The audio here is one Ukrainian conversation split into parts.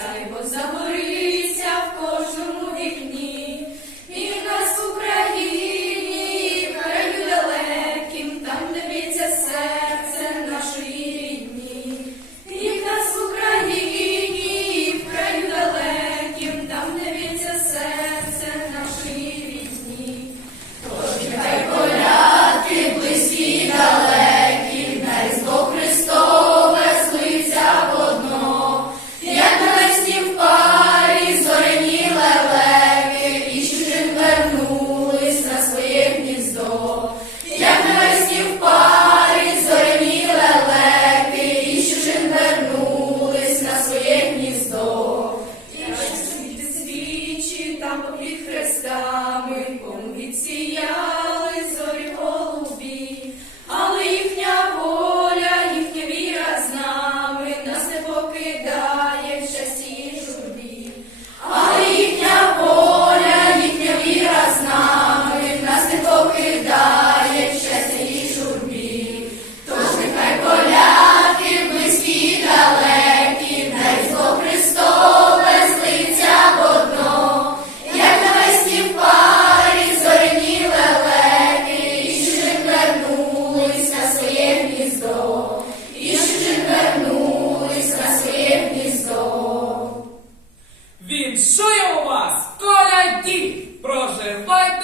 Сяйво загори.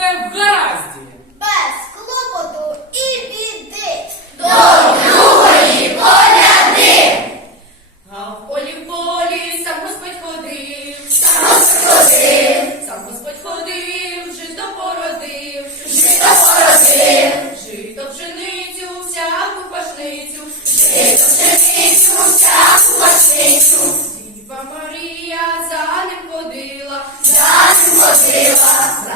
все гаразді. Без клопоту і біди. До другої поляди. А в полі в полі сам Господь ходив. Сам сходив. Сам Господь ходив, жито породив. Жито породив. Жито пшеницю, всяку пашницю. Жито пшеницю, всяку пашницю. Діва Марія за ним ходила. За ним ходила.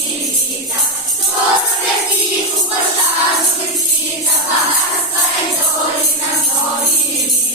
Thank you.